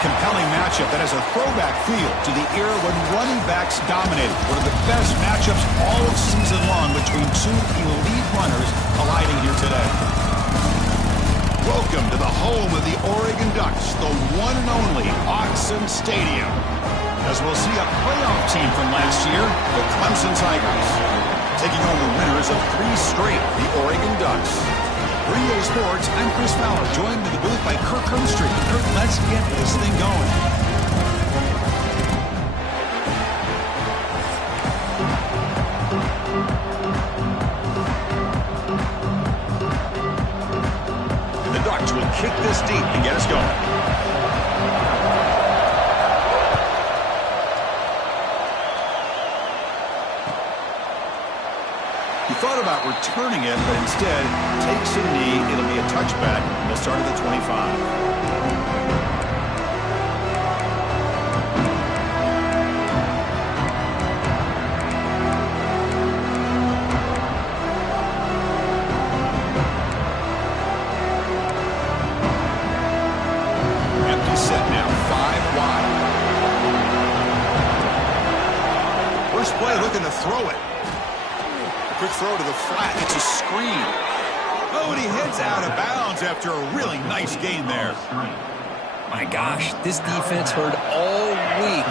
compelling matchup that has a throwback feel to the era when running backs dominated. One of the best matchups all season long between two elite runners colliding here today. Welcome to the home of the Oregon Ducks, the one and only Autzen Stadium. As we'll see a playoff team from last year, the Clemson Tigers, taking on the winners of 3 straight, the Oregon Ducks. For EA Sports, I'm Chris Fowler, joined in the booth by Kirk Herbstreit. Kirk, let's get this thing going. The Ducks will kick this deep to get us going. Thought about returning it, but instead takes a knee. It'll be a touchback. They'll start at the 25. Empty set now, 5 wide. First play looking to throw it. Quick throw to the flat. It's a screen. Oh, and he heads out of bounds after a really nice gain there. My gosh, this defense heard all week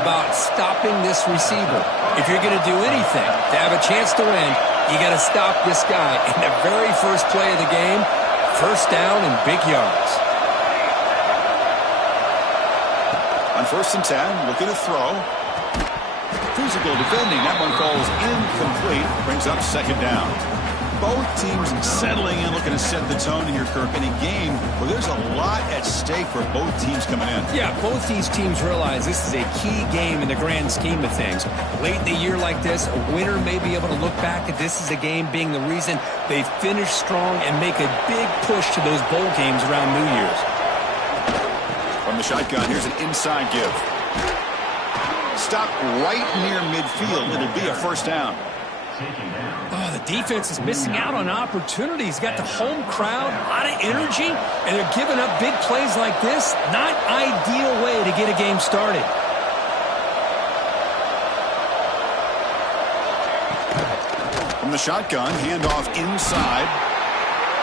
about stopping this receiver. If you're going to do anything to have a chance to win, you got to stop this guy. In the very first play of the game, first down and big yards. On 1st and 10, looking to throw. Physical defending. That one falls incomplete. Brings up 2nd down. Both teams settling in, looking to set the tone here, Kirk, in a game where there's a lot at stake for both teams coming in. Yeah, both these teams realize this is a key game in the grand scheme of things. Late in the year like this, a winner may be able to look back at this as a game being the reason they finish strong and make a big push to those bowl games around New Year's. From the shotgun, here's an inside give. Stop right near midfield. It'll be a 1st down. Oh, the defense is missing out on opportunities. Got the home crowd, a lot of energy, and they're giving up big plays like this. Not ideal way to get a game started. From the shotgun, handoff inside.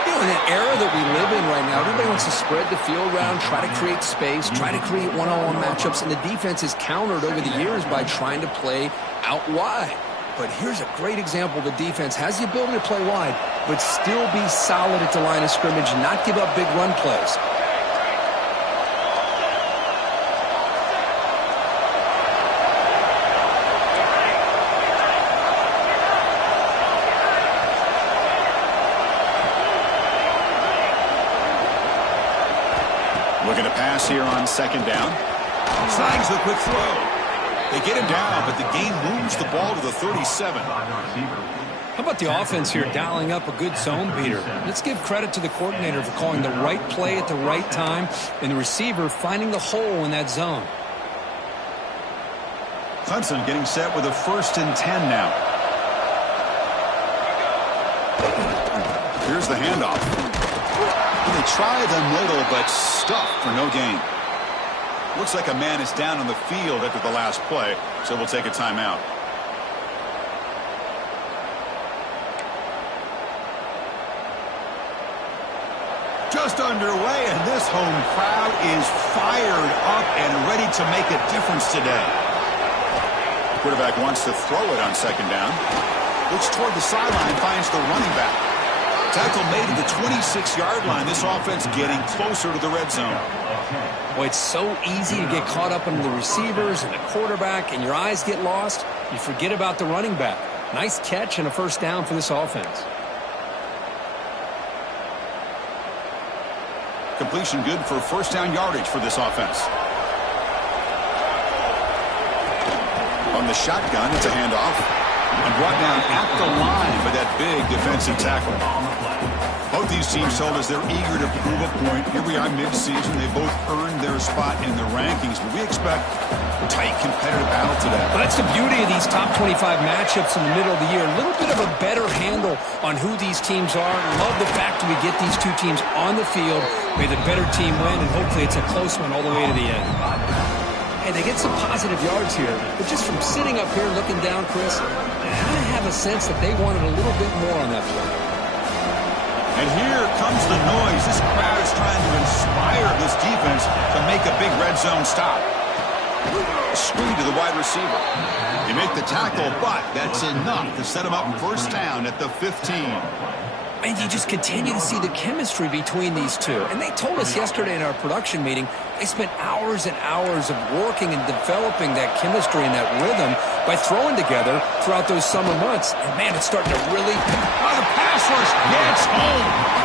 You know, in an era that we live in right now, everybody wants to spread the field around, try to create space, try to create one-on-one matchups, and the defense is countered over the years by trying to play out wide. But here's a great example. The defense has the ability to play wide, but still be solid at the line of scrimmage, not give up big run plays. Looking to pass here on 2nd down. Snags the quick throw. They get him down, but the game moves the ball to the 37. How about the offense here dialing up a good zone beater? Let's give credit to the coordinator for calling the right play at the right time and the receiver finding the hole in that zone. Clemson getting set with a 1st and 10 now. Here's the handoff. They try the middle, but stuffed for no gain. Looks like a man is down on the field after the last play, so we'll take a timeout. Just underway, and this home crowd is fired up and ready to make a difference today. The quarterback wants to throw it on 2nd down. Looks toward the sideline, finds the running back. Tackle made at the 26-yard line. This offense getting closer to the red zone. Boy, it's so easy to get caught up in the receivers and the quarterback, and your eyes get lost. You forget about the running back. Nice catch and a 1st down for this offense. Completion good for 1st down yardage for this offense. On the shotgun, it's a handoff. And brought down at the line for that big defensive tackle. Both these teams told us they're eager to prove a point. Here we are mid-season. They both earned their spot in the rankings, but we expect a tight, competitive battle today. Well, that's the beauty of these top 25 matchups in the middle of the year. A little bit of a better handle on who these teams are. Love the fact that we get these two teams on the field. May the better team win, and hopefully it's a close one all the way to the end. Hey, they get some positive yards here, but just from sitting up here looking down, Chris, I have a sense that they wanted a little bit more on that play. And here comes the noise. This crowd is trying to inspire this defense to make a big red zone stop. Screen to the wide receiver. They make the tackle, but that's enough to set him up first down at the 15. And you just continue to see the chemistry between these two. And they told us yesterday in our production meeting, they spent hours and hours of working and developing that chemistry and that rhythm by throwing together throughout those summer months. And, man, it's starting to really... Oh, the pass rush gets home.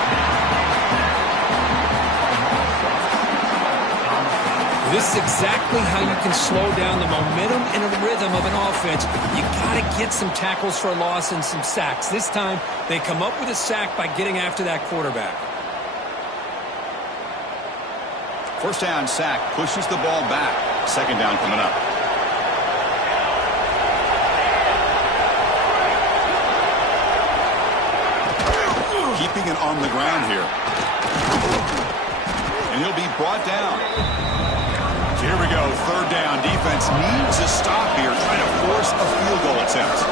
This is exactly how you can slow down the momentum and a rhythm of an offense. You got to get some tackles for a loss and some sacks. This time, they come up with a sack by getting after that quarterback. First down sack pushes the ball back. Second down coming up. Keeping it on the ground here. And he'll be brought down. Here we go, third down. Defense needs a stop here, trying to force a field goal attempt.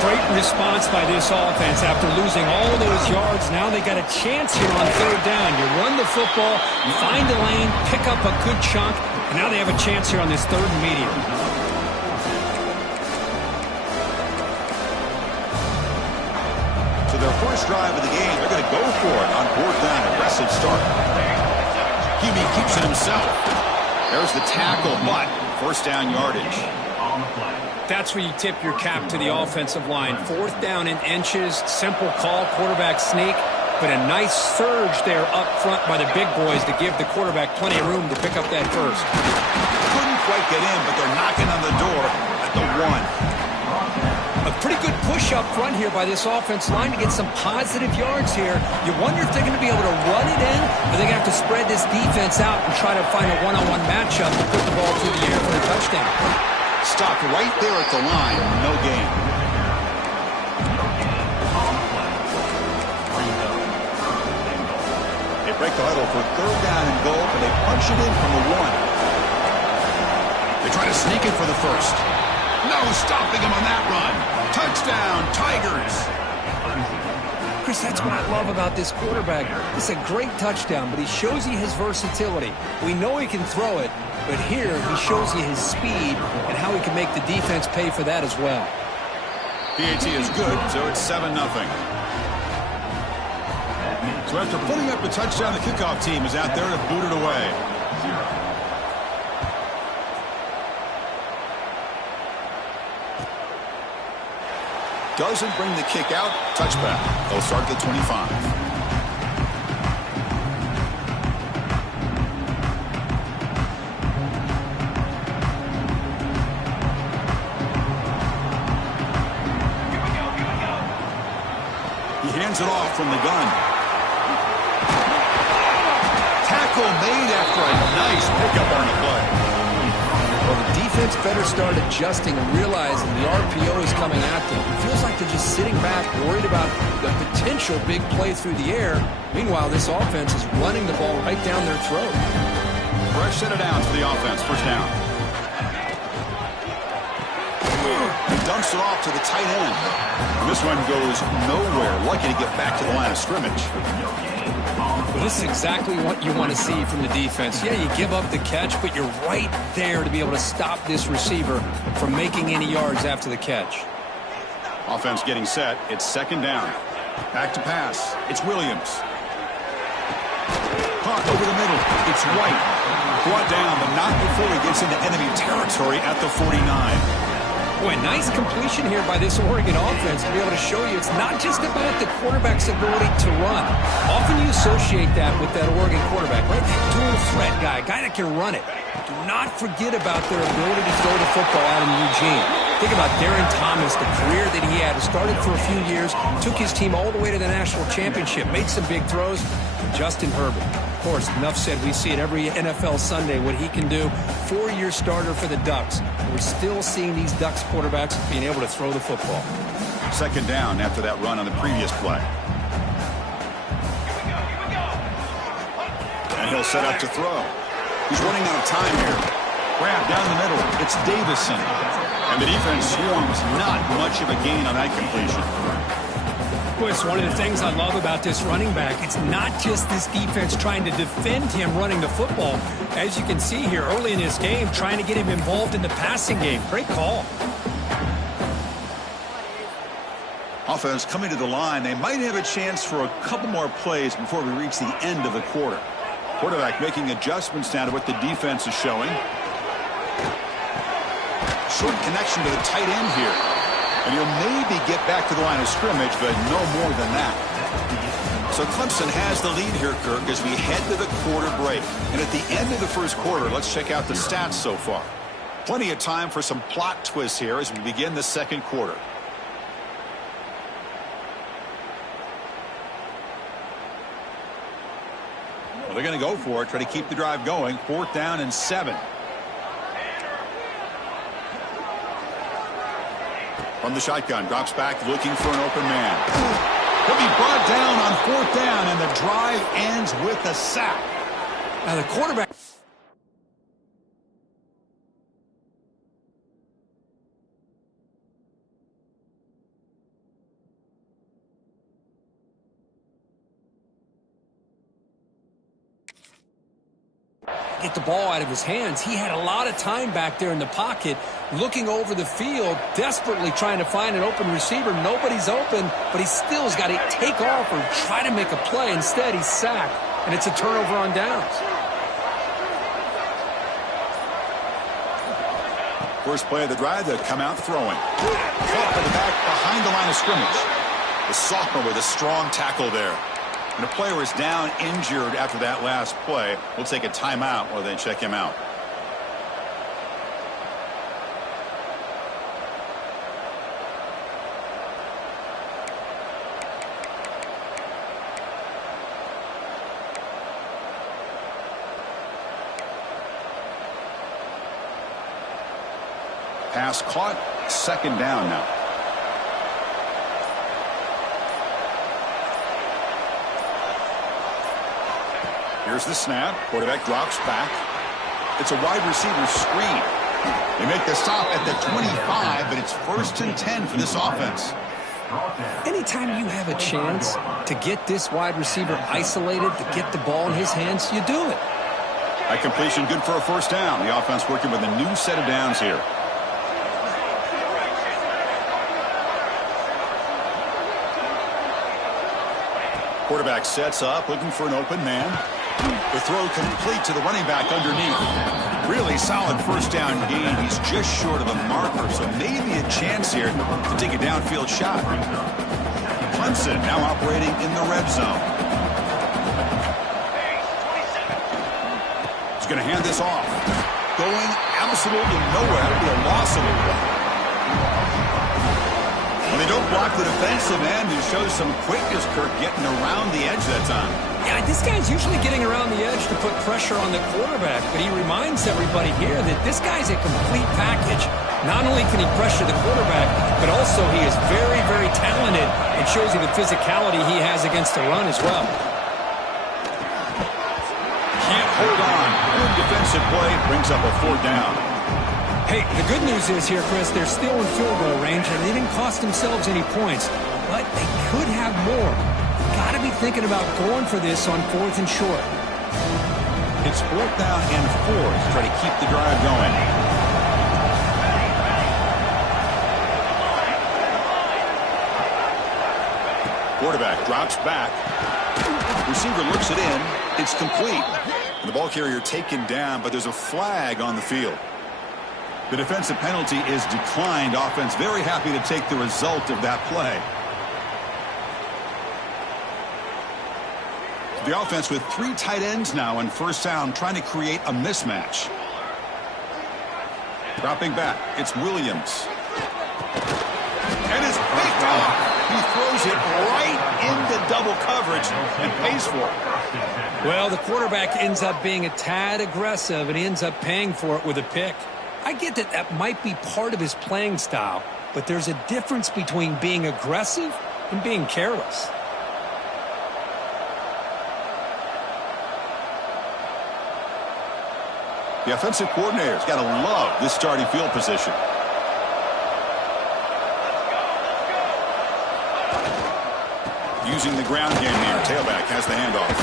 Great response by this offense after losing all those yards. Now they got a chance here on third down. You run the football, find a lane, pick up a good chunk, and now they have a chance here on this third and medium. So their first drive of the game, they're going to go for it on fourth down. Aggressive start. Hebe keeps it himself. There's the tackle, but first down yardage. That's where you tip your cap to the offensive line. Fourth down in inches, simple call, quarterback sneak, but a nice surge there up front by the big boys to give the quarterback plenty of room to pick up that first. Couldn't quite get in, but they're knocking on the door at the 1. A pretty good push up front here by this offense line to get some positive yards here. You wonder if they're going to be able to run it in, or they're going to have to spread this defense out and try to find a one-on-one matchup and put the ball through the air for a touchdown. Stopped right there at the line. No gain. They break the huddle for third down and goal, but they punch it in from the 1. They try to sneak it for the first. No stopping him on that run. Touchdown, Tigers. Chris, that's what I love about this quarterback. It's a great touchdown, but he shows you his versatility. We know he can throw it, but here he shows you his speed and how he can make the defense pay for that as well. PAT is good, so it's 7-0. So after putting up a touchdown, the kickoff team is out there to boot it away. Doesn't bring the kick out. Touchback. They'll start at the 25. He hands it off from the gun. Tackle made after a nice pickup on the play. Well, the defense better start adjusting and realizing the RPO is coming at them. It feels like they're just sitting back, worried about the potential big play through the air. Meanwhile, this offense is running the ball right down their throat. Fresh set of downs for the offense. First down. He dumps it off to the tight end. This one goes nowhere. Lucky to get back to the line of scrimmage. Well, this is exactly what you want to see from the defense. Yeah, you give up the catch, but you're right there to be able to stop this receiver from making any yards after the catch. Offense getting set. It's second down. Back to pass. It's Williams. Caught over the middle. It's White. Brought down, but not before he gets into enemy territory at the 49. Boy, nice completion here by this Oregon offense to be able to show you it's not just about the quarterback's ability to run. Often you associate that with that Oregon quarterback, right? That dual threat guy that can run it. Do not forget about their ability to throw the football out in Eugene. Think about Darren Thomas, the career that he had. He started for a few years, took his team all the way to the national championship, made some big throws. And Justin Herbert, of course, enough said. We see it every NFL Sunday, what he can do. 4-year starter for the Ducks. We're still seeing these Ducks quarterbacks being able to throw the football. Second down after that run on the previous play. And he'll set up to throw. He's running out of time here. Grab down the middle. It's Davison. And the defense swarms. Not much of a gain on that completion. Boy, it's one of the things I love about this running back. It's not just this defense trying to defend him running the football. As you can see here early in this game, trying to get him involved in the passing game. Great call. Offense coming to the line. They might have a chance for a couple more plays before we reach the end of the quarter. Quarterback making adjustments now to what the defense is showing. Short connection to the tight end here. And he'll maybe get back to the line of scrimmage, but no more than that. So Clemson has the lead here, Kirk, as we head to the quarter break. And at the end of the first quarter, let's check out the stats so far. Plenty of time for some plot twists here as we begin the second quarter. Well, they're going to go for it, try to keep the drive going. 4th down and 7. From the shotgun, drops back, looking for an open man. He'll be brought down on 4th down, and the drive ends with a sack. Now the quarterback... get the ball out of his hands. He had a lot of time back there in the pocket, looking over the field, desperately trying to find an open receiver. Nobody's open, but he still has got to take off or try to make a play. Instead, he's sacked, and it's a turnover on downs. First play of the drive, they'll come out throwing. Caught by the back behind the line of scrimmage. The sophomore with a strong tackle there. And a player is down injured after that last play. We'll take a timeout while they check him out. Pass caught, 2nd down now. Here's the snap. Quarterback drops back. It's a wide receiver screen. They make the stop at the 25, but it's 1st and 10 for this offense. Anytime you have a chance to get this wide receiver isolated, to get the ball in his hands, you do it. That completion good for a 1st down. The offense working with a new set of downs here. Quarterback sets up, looking for an open man. The throw complete to the running back underneath. Really solid 1st down gain. He's just short of a marker, so maybe a chance here to take a downfield shot. Clemson now operating in the red zone. He's going to hand this off. Going absolutely nowhere. That'll be a loss of a play. Well, they don't block the defensive end, who shows some quickness, Kirk, getting around the edge that time. Yeah, this guy's usually getting around the edge to put pressure on the quarterback, but he reminds everybody here that this guy's a complete package. Not only can he pressure the quarterback, but also he is very, very talented and shows you the physicality he has against the run as well. Can't hold on. Good defensive play brings up a 4th down. Hey, the good news is here, Chris, they're still in field goal range, and they didn't cost themselves any points, but they could have more. Got to be thinking about going for this on 4th and short. It's 4th down and 4 to try to keep the drive going. Quarterback drops back. Receiver looks it in. It's complete. And the ball carrier taken down, but there's a flag on the field. The defensive penalty is declined. Offense very happy to take the result of that play. The offense with 3 tight ends now on 1st down, trying to create a mismatch. Dropping back, it's Williams. And it's picked off. He throws it right into double coverage and pays for it. Well, the quarterback ends up being a tad aggressive, and he ends up paying for it with a pick. I get that that might be part of his playing style, but there's a difference between being aggressive and being careless. The offensive coordinator's got to love this starting field position. Using the ground game here. Tailback has the handoff.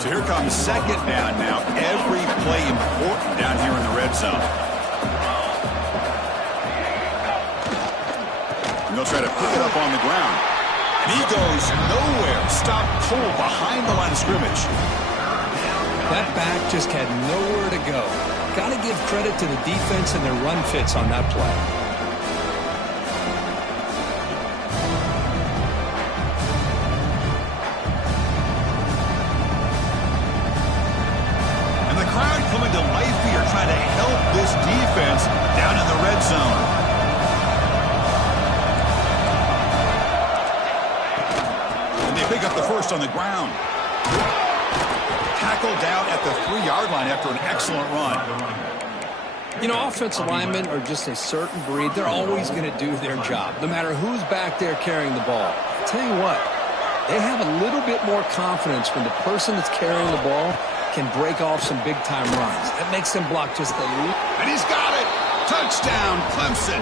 So here comes second down now. Every play important down here in the red zone. And they'll try to pick it up on the ground. And he goes nowhere. Stop cold behind the line of scrimmage. That back just had nowhere to go. Got to give credit to the defense and their run fits on that play. And the crowd coming to life here trying to help this defense down in the red zone. And they pick up the first on the ground. Tackled down at the 3-yard line after an excellent run. You know, offensive linemen are just a certain breed. They're always going to do their job, no matter who's back there carrying the ball. I'll tell you what, they have a little bit more confidence when the person that's carrying the ball can break off some big-time runs. That makes them block just a little. And he's got it! Touchdown, Clemson!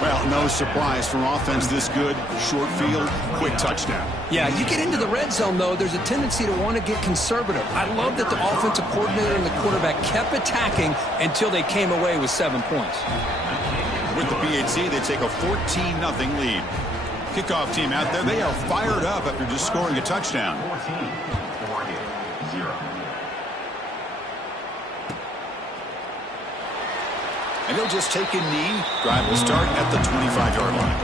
Well, no surprise from offense this good. Short field, quick touchdown. Yeah, you get into the red zone, though, there's a tendency to want to get conservative. I love that the offensive coordinator and the quarterback kept attacking until they came away with 7 points. With the PHC, they take a 14-0 lead. Kickoff team out there, they are fired up after just scoring a touchdown. 14-0. And he'll just take a knee. Drive will start at the 25-yard line.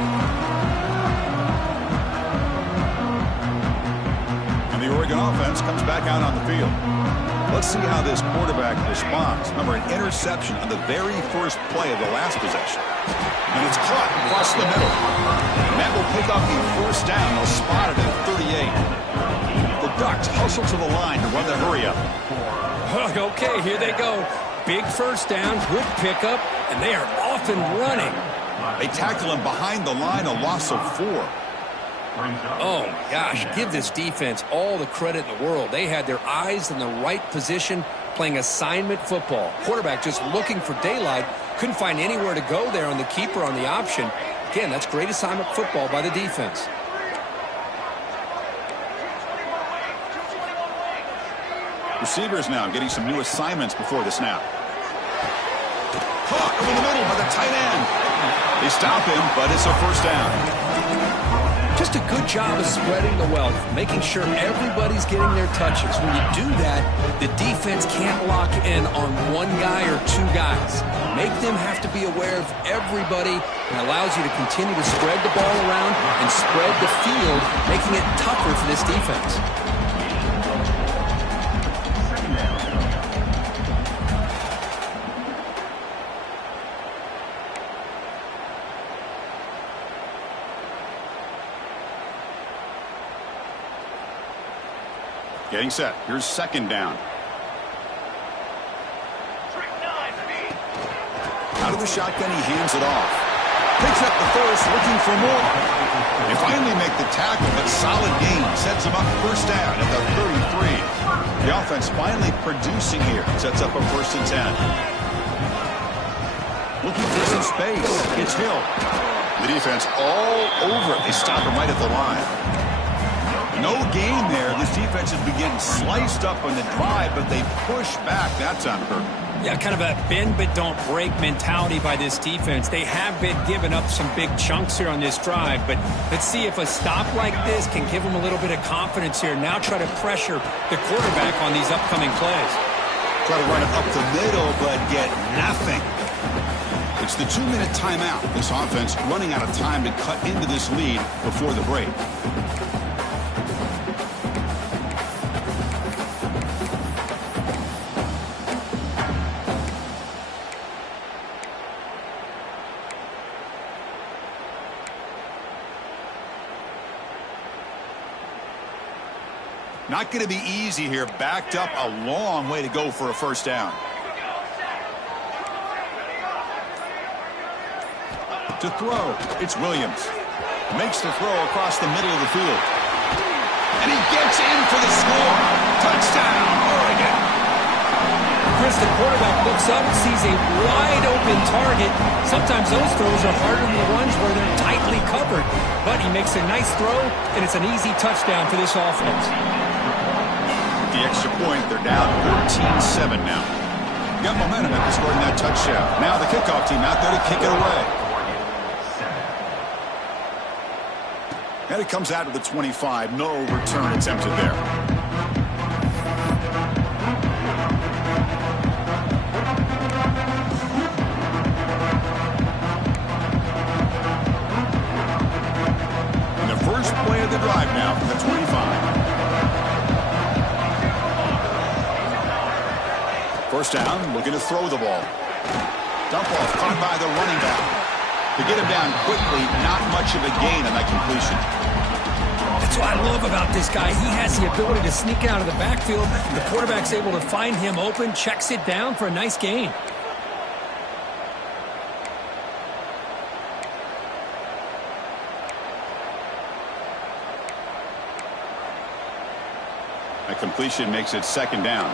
And the Oregon offense comes back out on the field. Let's see how this quarterback responds. Remember, an interception on the very first play of the last possession. And it's caught across the middle. And that will pick up a first down. They'll spot it at 38. The Ducks hustle to the line to run the hurry-up. Okay, here they go. Big first down, good pickup, and they are off and running. They tackle him behind the line, a loss of 4. Oh, my gosh, give this defense all the credit in the world. They had their eyes in the right position, playing assignment football. Quarterback just looking for daylight, couldn't find anywhere to go there on the keeper on the option. Again, that's great assignment football by the defense. Receivers now getting some new assignments before the snap. Caught over the middle by the tight end. They stop him, but it's a first down. Just a good job of spreading the wealth, making sure everybody's getting their touches. When you do that, the defense can't lock in on one guy or two guys. Make them have to be aware of everybody, and allows you to continue to spread the ball around and spread the field, making it tougher for this defense. Getting set. Here's second down. Out of the shotgun, he hands it off. Picks up the first, looking for more. They finally make the tackle, but solid gain sets him up first down at the 33. The offense finally producing here. Sets up a first and 10. Looking for some space. It's Hill. The defense all over it. They stop him right at the line. No gain there. This defense has been getting sliced up on the drive, but they push back that time, Kirk. Yeah, kind of a bend but don't break mentality by this defense. They have been giving up some big chunks here on this drive, but let's see if a stop like this can give them a little bit of confidence here. Now try to pressure the quarterback on these upcoming plays. Try to run it up the middle, but get nothing. It's the 2-minute timeout. This offense running out of time to cut into this lead before the break. Not going to be easy here. Backed up a long way to go for a first down. To throw, it's Williams. Makes the throw across the middle of the field. And he gets in for the score. Touchdown, Oregon. Chris, the quarterback looks up, sees a wide-open target. Sometimes those throws are harder than the ones where they're tightly covered. But he makes a nice throw, and it's an easy touchdown for this offense. The extra point, they're down 13-7 now. Got momentum after scoring that touchdown. Now the kickoff team out there to kick it away. And it comes out to the 25. No return attempted there. And the first play of the drive now from the 25. First down, looking to throw the ball. Dump off, caught by the running back. To get him down quickly, not much of a gain on that completion. That's what I love about this guy. He has the ability to sneak out of the backfield. The quarterback's able to find him open, checks it down for a nice gain. That completion makes it second down.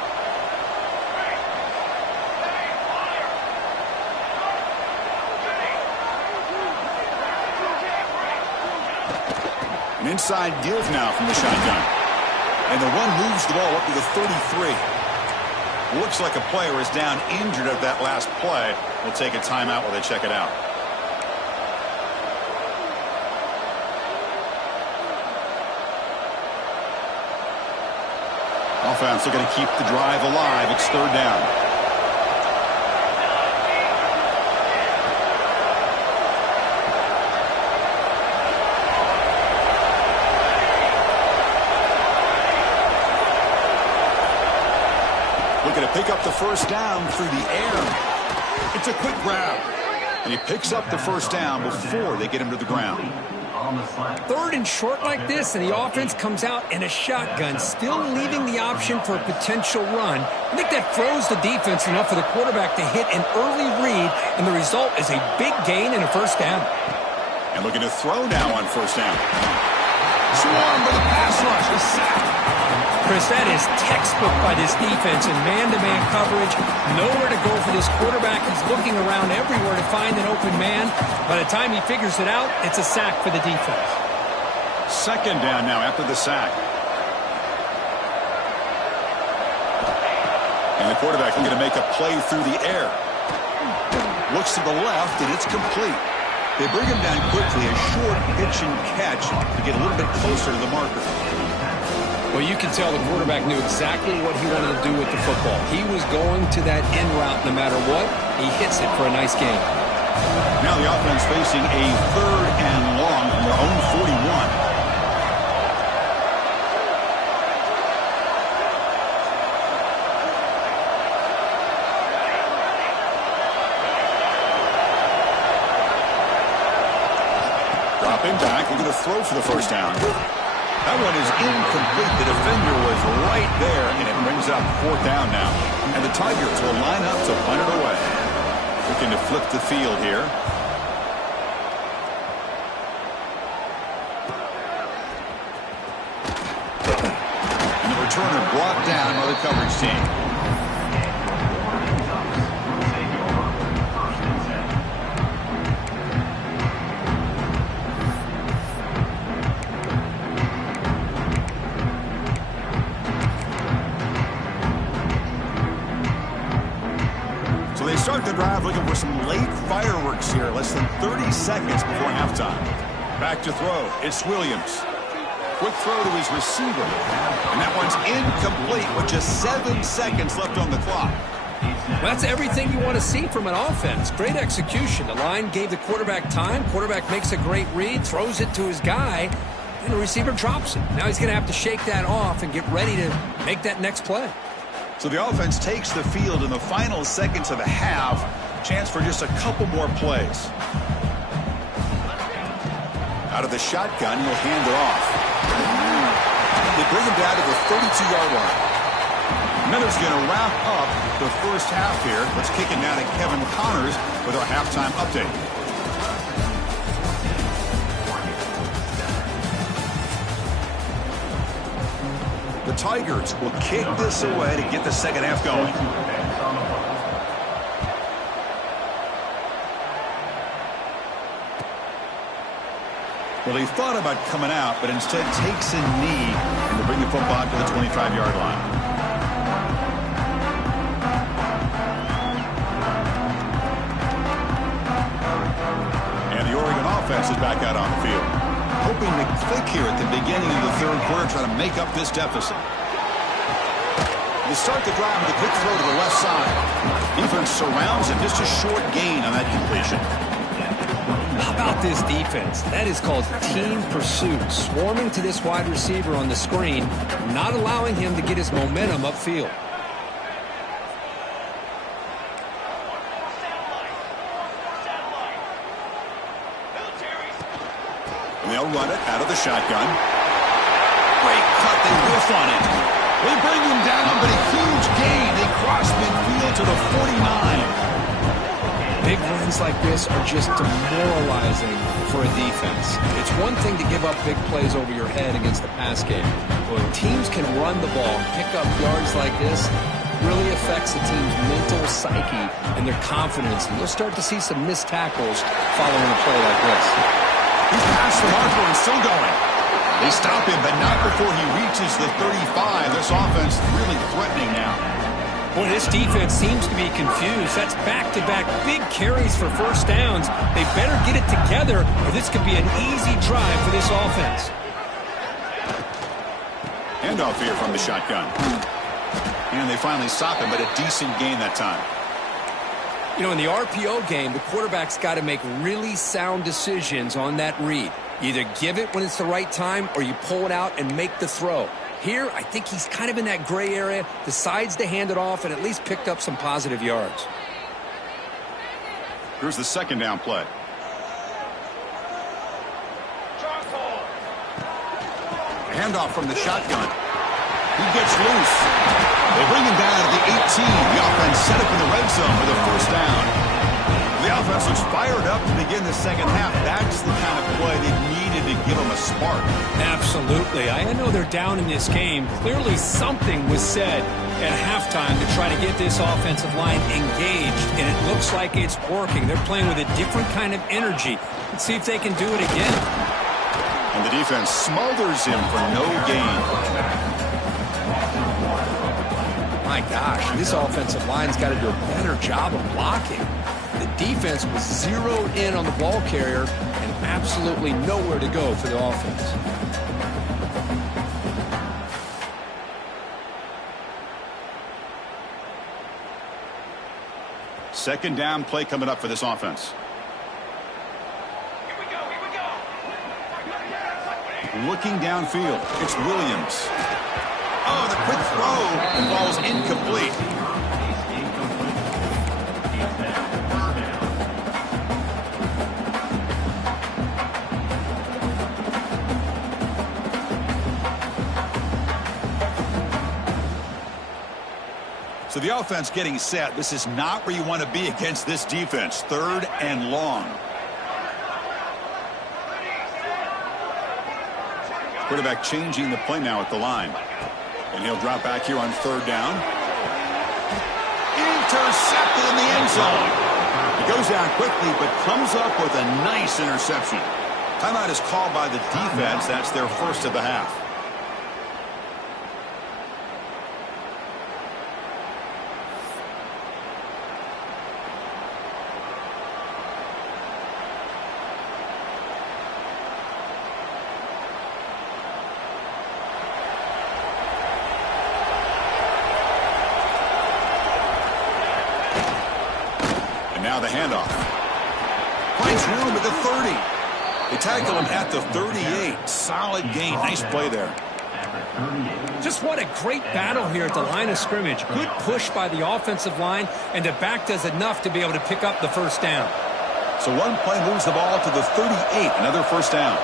An inside give now from the shotgun. And the run moves the ball up to the 33. Looks like a player is down injured at that last play. We'll take a timeout while they check it out. Offense looking to keep the drive alive. It's third down. Looking to pick up the first down through the air. It's a quick grab. And he picks up the first down before they get him to the ground. Third and short like this, and the offense comes out in a shotgun, still leaving the option for a potential run. I think that throws the defense enough for the quarterback to hit an early read, and the result is a big gain and a first down. And looking to throw now on first down. Swarm with a pass rush, a sack. Chris, that is textbook by this defense in man-to-man coverage. Nowhere to go for this quarterback. He's looking around everywhere to find an open man. By the time he figures it out, it's a sack for the defense. Second down now after the sack. And the quarterback looking to make a play through the air. Looks to the left, and it's complete. They bring him down quickly, a short pitch and catch to get a little bit closer to the marker. Well, you can tell the quarterback knew exactly what he wanted to do with the football. He was going to that end route no matter what. He hits it for a nice gain. Now the offense facing a third and long from their own 41. Dropping back, looking to throw for the first down. That one is incomplete. The defender was right there, and it brings up fourth down now. And the Tigers will line up to punt it away. Looking to flip the field here. And the returner brought down by the coverage team. Start the drive looking for some late fireworks here. Less than 30 seconds before halftime. Back to throw. It's Williams. Quick throw to his receiver. And that one's incomplete with just 7 seconds left on the clock. Well, that's everything you want to see from an offense. Great execution. The line gave the quarterback time. Quarterback makes a great read, throws it to his guy, and the receiver drops it. Now he's going to have to shake that off and get ready to make that next play. So the offense takes the field in the final seconds of the half. Chance for just a couple more plays. Out of the shotgun, he'll hand it off. They bring him down to the 32-yard line. Miller's going to wrap up the first half here. Let's kick it now to Kevin Connors with our halftime update. The Tigers will kick this away to get the second half going. Well, he thought about coming out, but instead takes a knee and to bring the football to the 25-yard line. And the Oregon offense is back out on the field, hoping to click here at the beginning of the third quarter, trying to make up this deficit. They start the drive with a quick throw to the left side. Defense surrounds him, just a short gain on that completion. How about this defense? That is called team pursuit. Swarming to this wide receiver on the screen, not allowing him to get his momentum upfield. And they'll run it out of the shotgun. Great cut. They whiff on it. They bring him down, but a huge gain. They cross midfield to the 49. Big runs like this are just demoralizing for a defense. It's one thing to give up big plays over your head against the pass game. But when teams can run the ball, pick up yards like this, really affects the team's mental psyche and their confidence. And you'll start to see some missed tackles following a play like this. He's past the marker and still going. They stop him, but not before he reaches the 35. This offense really threatening now. Boy, this defense seems to be confused. That's back-to-back big carries for first downs. They better get it together, or this could be an easy drive for this offense. Handoff here from the shotgun. And they finally stop him, but a decent gain that time. You know, in the RPO game, the quarterback's got to make really sound decisions on that read. Either give it when it's the right time, or you pull it out and make the throw. Here, I think he's kind of in that gray area, decides to hand it off, and at least picked up some positive yards. Here's the second down play. Handoff from the shotgun. He gets loose. They bring him down to the 18. The offense set up in the red zone for the first down. The offense looks fired up to begin the second half. That's the kind of play they needed to give them a spark. Absolutely. I know they're down in this game. Clearly something was said at halftime to try to get this offensive line engaged, and it looks like it's working. They're playing with a different kind of energy. Let's see if they can do it again. And the defense smothers him for no gain. My gosh, this offensive line's got to do a better job of blocking. The defense was zeroed in on the ball carrier and absolutely nowhere to go for the offense. Second down play coming up for this offense. Here we go. Looking downfield, it's Williams. Oh, the quick throw falls incomplete. So the offense getting set. This is not where you want to be against this defense. Third and long. Quarterback changing the play now at the line. And he'll drop back here on third down. Intercepted in the end zone. He goes down quickly, but comes up with a nice interception. Timeout is called by the defense. That's their first of the half. Now the handoff. Finds room at the 30. They tackle him at the 38. Solid gain. Nice play there. Just what a great battle here at the line of scrimmage. Good push by the offensive line, and the back does enough to be able to pick up the first down. So one play moves the ball to the 38. Another first down.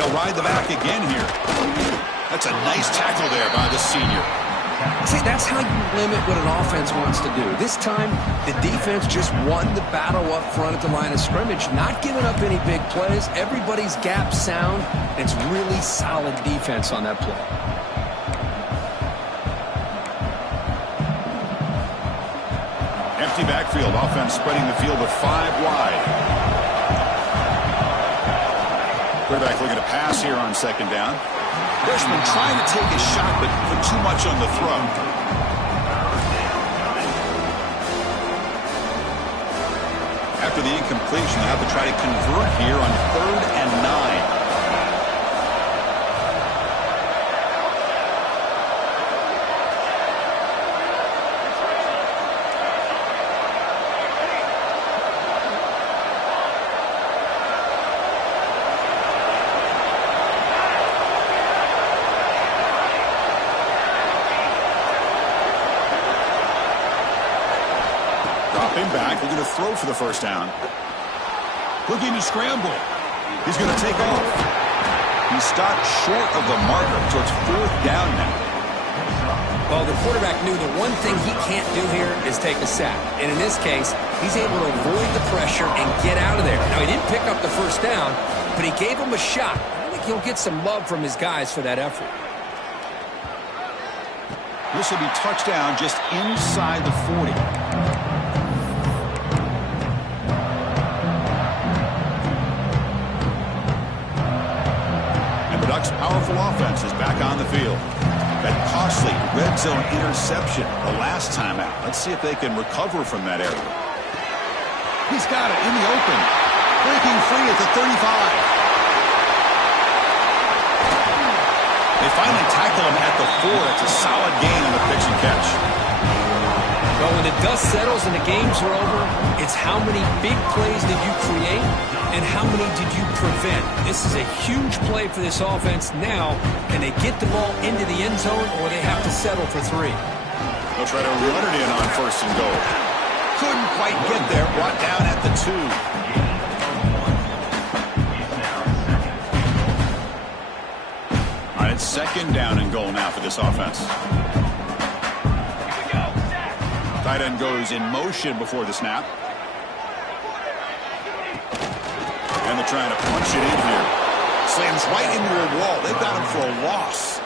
They'll ride the back again here. That's a nice tackle there by the senior. See, that's how you limit what an offense wants to do. This time, the defense just won the battle up front at the line of scrimmage, not giving up any big plays. Everybody's gap sound. It's really solid defense on that play. Empty backfield. Offense spreading the field with 5 wide. Quarterback looking to pass here on 2nd down. Freshman trying to take a shot, but put too much on the throw. After the incompletion, they'll have to try to convert here on 3rd and 9. Back, looking to throw for the 1st down. Looking to scramble. He's going to take off. He stopped short of the marker, so it's 4th down now. Well, the quarterback knew the one thing he can't do here is take a sack. And in this case, he's able to avoid the pressure and get out of there. Now, he didn't pick up the 1st down, but he gave him a shot. I think he'll get some love from his guys for that effort. This will be touchdown just inside the 40. Ducks' powerful offense is back on the field. That costly red zone interception the last time out. Let's see if they can recover from that error. He's got it in the open. Breaking free at the 35. They finally tackle him at the 4. It's a solid gain on the pitch and catch. Well, when the dust settles and the games are over, it's how many big plays did you create and how many did you prevent? This is a huge play for this offense. Now, can they get the ball into the end zone or they have to settle for 3? They'll try to run it in on 1st and goal. Couldn't quite get there. Brought down at the 2. All right, it's 2nd down and goal now for this offense. Tight end goes in motion before the snap. And they're trying to punch it in here. Slams right into a wall. They've got him for a loss.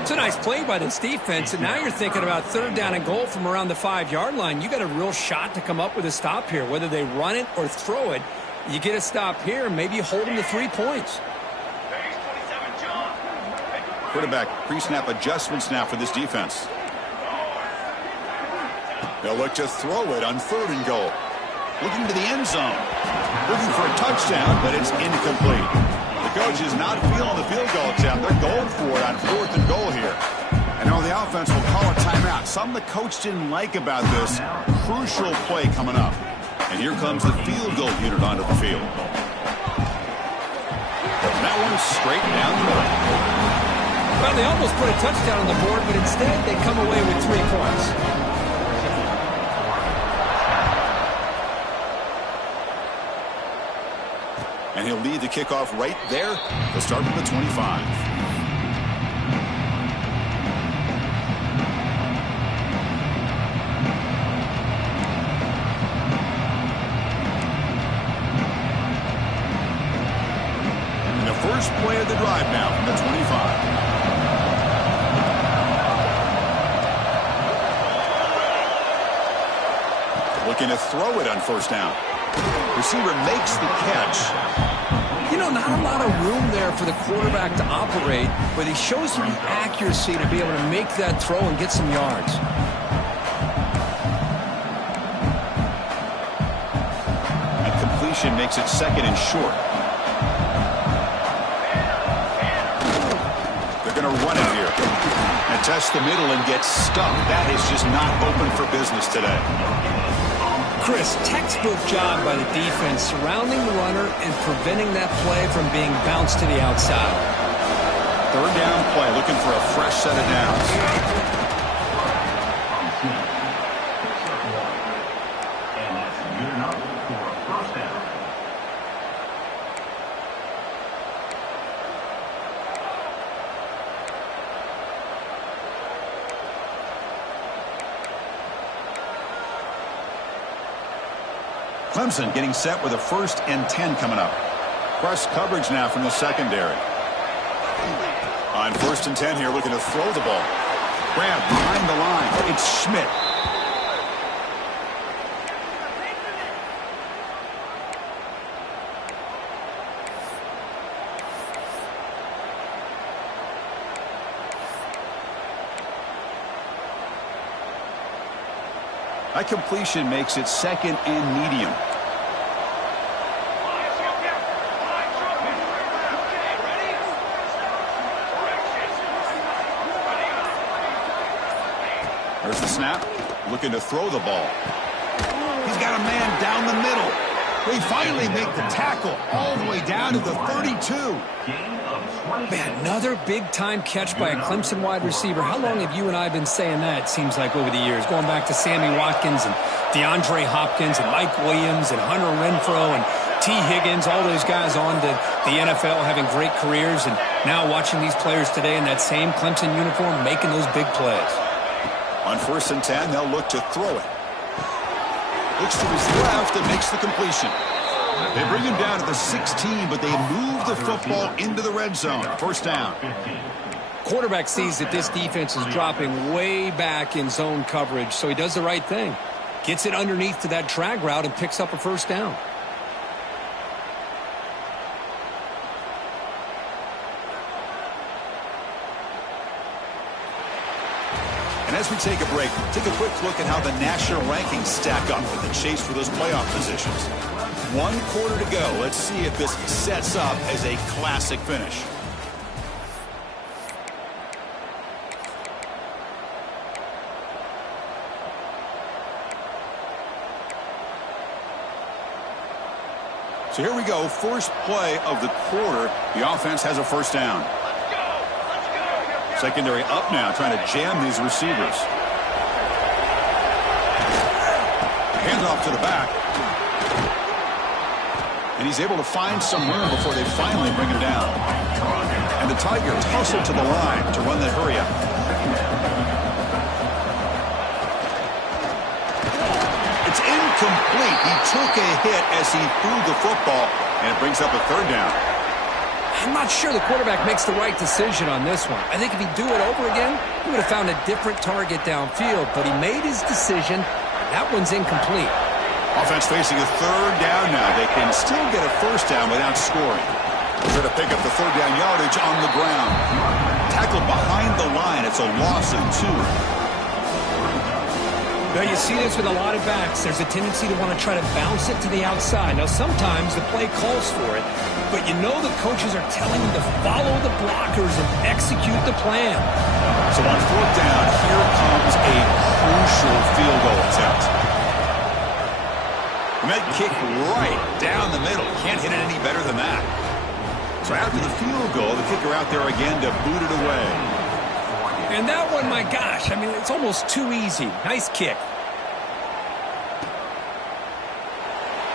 It's a nice play by this defense, and now you're thinking about 3rd down and goal from around the 5-yard line. You got a real shot to come up with a stop here. Whether they run it or throw it, you get a stop here, and maybe hold them to 3 points. Quarterback pre-snap adjustments now for this defense. They'll look to throw it on 3rd and goal. Looking to the end zone. Looking for a touchdown, but it's incomplete. The coach is not feeling the field goal attempt. They're going for it on 4th and goal here. And now the offense will call a timeout. Something the coach didn't like about this crucial play coming up. And here comes the field goal unit onto the field. That one's straight down the middle. Well, they almost put a touchdown on the board, but instead they come away with 3 points. And he'll lead the kickoff right there. They'll start from the 25. And the first play of the drive now from the 25. Looking to throw it on 1st down. Receiver makes the catch. You know, not a lot of room there for the quarterback to operate, but he shows some accuracy to be able to make that throw and get some yards. And completion makes it 2nd and short. They're going to run it here. And test the middle and get stuck. That is just not open for business today. Chris, textbook job by the defense surrounding the runner and preventing that play from being bounced to the outside. 3rd down play, looking for a fresh set of downs. Clemson getting set with a 1st and 10 coming up. Press coverage now from the secondary. On 1st and 10 here, looking to throw the ball. Grab behind the line. It's Schmidt. That completion makes it 2nd and medium. There's the snap. Looking to throw the ball. He's got a man down the middle. They finally make the tackle all the way down to the 32. Man, another big-time catch by a Clemson wide receiver. How long have you and I been saying that, it seems like, over the years? Going back to Sammy Watkins and DeAndre Hopkins and Mike Williams and Hunter Renfrow and T. Higgins, all those guys on to the NFL having great careers, and now watching these players today in that same Clemson uniform making those big plays. On 1st and 10, they'll look to throw it. Looks to his left and makes the completion. They bring him down to the 16, but they move the football into the red zone. 1st down. Quarterback sees that this defense is dropping way back in zone coverage, so he does the right thing. Gets it underneath to that drag route and picks up a 1st down. And as we take a break, take a quick look at how the national rankings stack up in the chase for those playoff positions. 1 quarter to go. Let's see if this sets up as a classic finish. So here we go. First play of the quarter. The offense has a 1st down. Secondary up now, trying to jam these receivers. Hands off to the back. And he's able to find some room before they finally bring him down. And the Tigers hustle to the line to run the hurry up. It's incomplete. He took a hit as he threw the football, and it brings up a 3rd down. I'm not sure the quarterback makes the right decision on this one. I think if he'd do it over again, he would have found a different target downfield, but he made his decision. That one's incomplete. Offense facing a 3rd down now. They can still get a 1st down without scoring. They're to pick up the 3rd down yardage on the ground. Tackled behind the line. It's a loss of 2. Now, you see this with a lot of backs. There's a tendency to want to try to bounce it to the outside. Now, sometimes the play calls for it, but you know the coaches are telling them to follow the blockers and execute the plan. So on 4th down, here comes a crucial field goal attempt. Med kick right down the middle. Can't hit it any better than that. So after the field goal, the kicker out there again to boot it away. And that one, my gosh, I mean, it's almost too easy. Nice kick.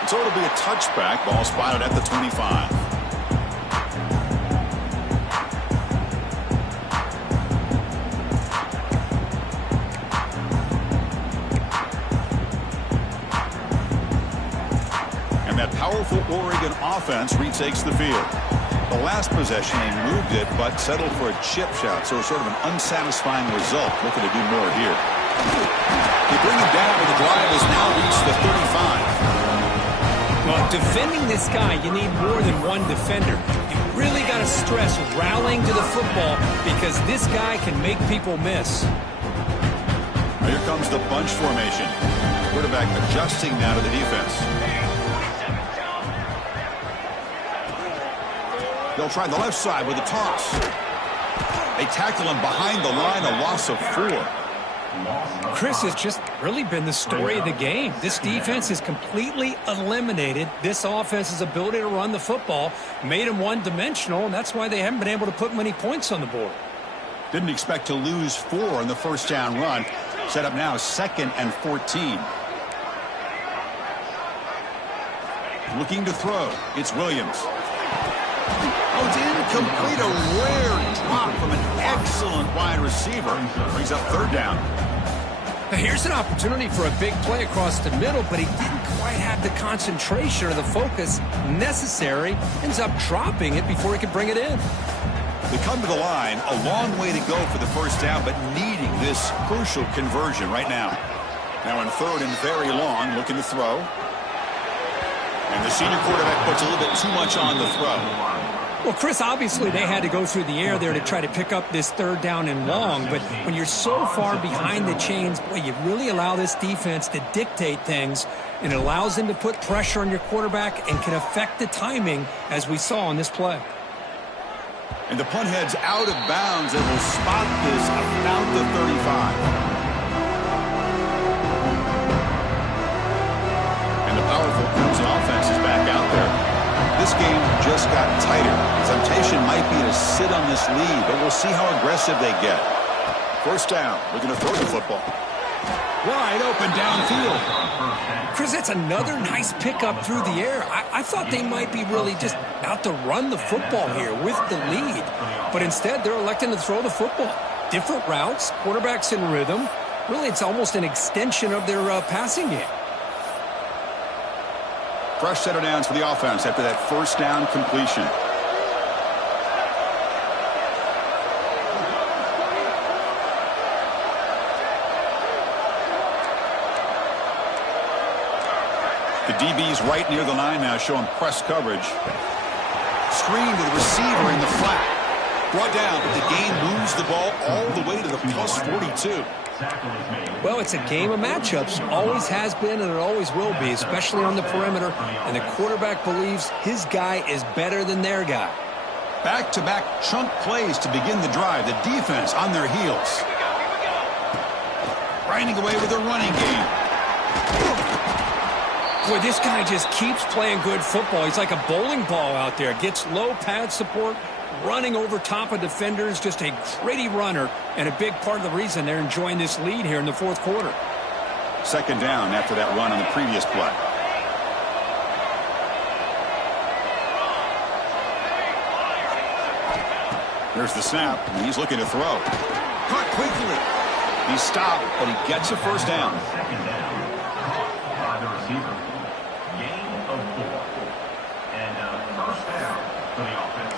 So it'll be a touchback. Ball spotted at the 25. And that powerful Oregon offense retakes the field. The last possession, they moved it, but settled for a chip shot, so it's sort of an unsatisfying result. Looking to do more here. They bring him down, but the drive has now reached the 35. Well, defending this guy, you need more than one defender. You really got to stress rallying to the football because this guy can make people miss. Here comes the bunch formation. Quarterback adjusting now to the defense. They'll try the left side with a toss. They tackle him behind the line, a loss of 4. Chris has just really been the story of the game. This defense has completely eliminated this offense's ability to run the football, made them one-dimensional, and that's why they haven't been able to put many points on the board. Didn't expect to lose 4 on the 1st down run. Set up now 2nd and 14. Looking to throw. It's Williams. Oh, it's incomplete. A rare drop from an excellent wide receiver. Brings up 3rd down. Now here's an opportunity for a big play across the middle, but he didn't quite have the concentration or the focus necessary. Ends up dropping it before he could bring it in. They come to the line, a long way to go for the first down, but needing this crucial conversion right now. Now in third and very long, looking to throw. And the senior quarterback puts a little bit too much on the throw. Well, Chris, obviously they had to go through the air there to try to pick up this third down and long, but when you're so far behind the chains, boy, you really allow this defense to dictate things, and it allows them to put pressure on your quarterback and can affect the timing, as we saw on this play. And the punt heads out of bounds and will spot this about the 35. And the powerful Clemson offense is back out there. This game just got tighter. The temptation might be to sit on this lead, but we'll see how aggressive they get. First down. We're going to throw the football. Wide open downfield. Chris, that's another nice pickup through the air. I thought they might be really just out to run the football here with the lead. But instead, they're electing to throw the football. Different routes, quarterbacks in rhythm. Really, it's almost an extension of their passing game. Fresh set of downs for the offense after that first down completion. The DB's right near the line now, showing press coverage. Screen to the receiver in the flat. Brought down, but the gain moves the ball all the way to the plus 42. Well, it's a game of matchups. Always has been, and it always will be, especially on the perimeter. And the quarterback believes his guy is better than their guy. Back-to-back chunk plays to begin the drive. The defense on their heels. Grinding away with a running game. Boy, this guy just keeps playing good football. He's like a bowling ball out there. Gets low pad support, running over top of defenders. Just a gritty runner, and a big part of the reason they're enjoying this lead here in the fourth quarter. Second down after that run on the previous play. There's the snap, and he's looking to throw. Caught quickly. He's stopped, but he gets a first down. Second down by the receiver. Gain of 4. And first down for the offense.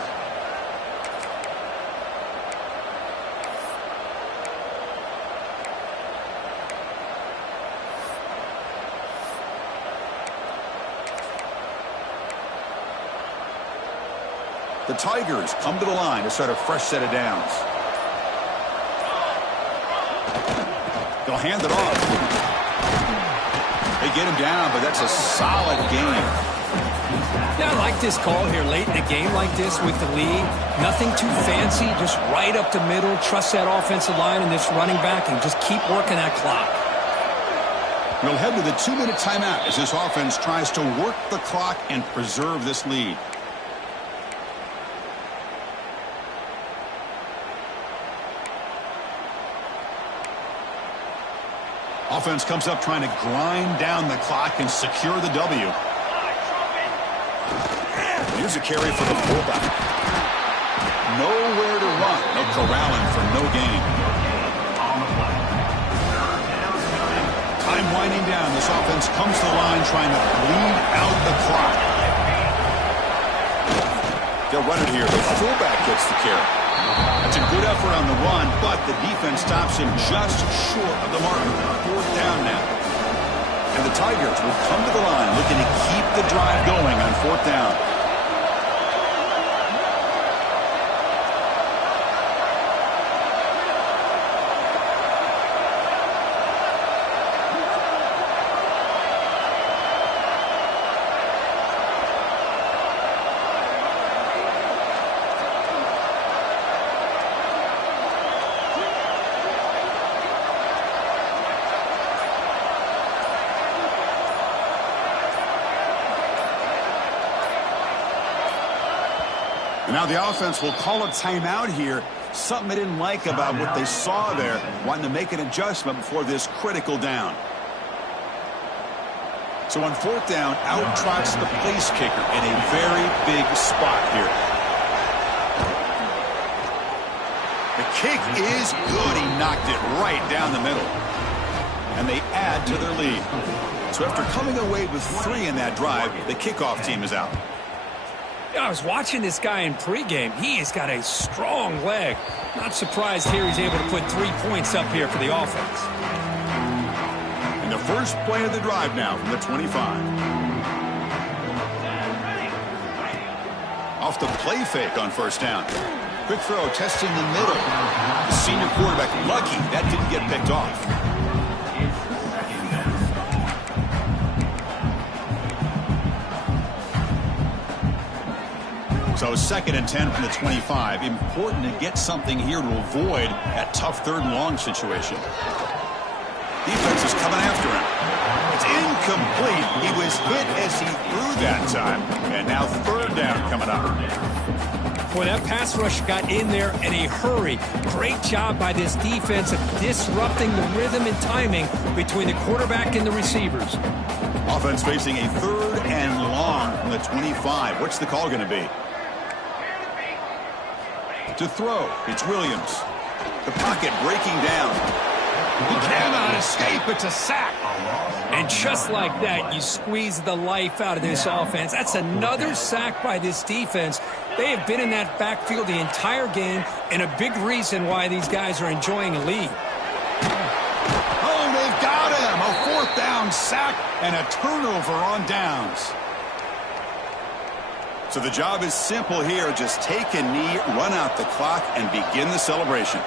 The Tigers come to the line to start a fresh set of downs. They'll hand it off. They get him down, but that's a solid game. Yeah, I like this call here late in the game like this with the lead. Nothing too fancy, just right up the middle. Trust that offensive line and this running back and just keep working that clock. We'll head to the 2-minute timeout as this offense tries to work the clock and preserve this lead. Offense comes up trying to grind down the clock and secure the W. Here's a carry for the fullback. Nowhere to run. No corralling for no gain. Time winding down. This offense comes to the line trying to bleed out the clock. They'll run it here. The fullback gets the carry. That's a good effort on the run, but the defense stops him just short of the marker. Fourth down now. And the Tigers will come to the line looking to keep the drive going on fourth down. Now the offense will call a timeout here. Something they didn't like about what they saw there. Wanting to make an adjustment before this critical down. So on fourth down, out trots the place kicker in a very big spot here. The kick is good. He knocked it right down the middle. and they add to their lead. So after coming away with 3 in that drive, the kickoff team is out. I was watching this guy in pregame. He has got a strong leg. Not surprised here he's able to put 3 points up here for the offense. And the first play of the drive now from the 25. Off the play fake on first down. Quick throw testing the middle. The senior quarterback lucky that didn't get picked off. So 2nd and 10 from the 25. Important to get something here to avoid that tough 3rd and long situation. Defense is coming after him. It's incomplete. He was hit as he threw that time. And now 3rd down coming up. Boy, that pass rush got in there in a hurry. Great job by this defense of disrupting the rhythm and timing between the quarterback and the receivers. Offense facing a 3rd and long from the 25. What's the call going to be? To throw, it's Williams. The pocket breaking down. He cannot escape. It's a sack. And just like that, you squeeze the life out of this offense. That's another sack by this defense. They have been in that backfield the entire game, and a big reason why these guys are enjoying a lead. Oh, they've got him. A 4th down sack and a turnover on downs. So the job is simple here. Just take a knee, run out the clock, and begin the celebration.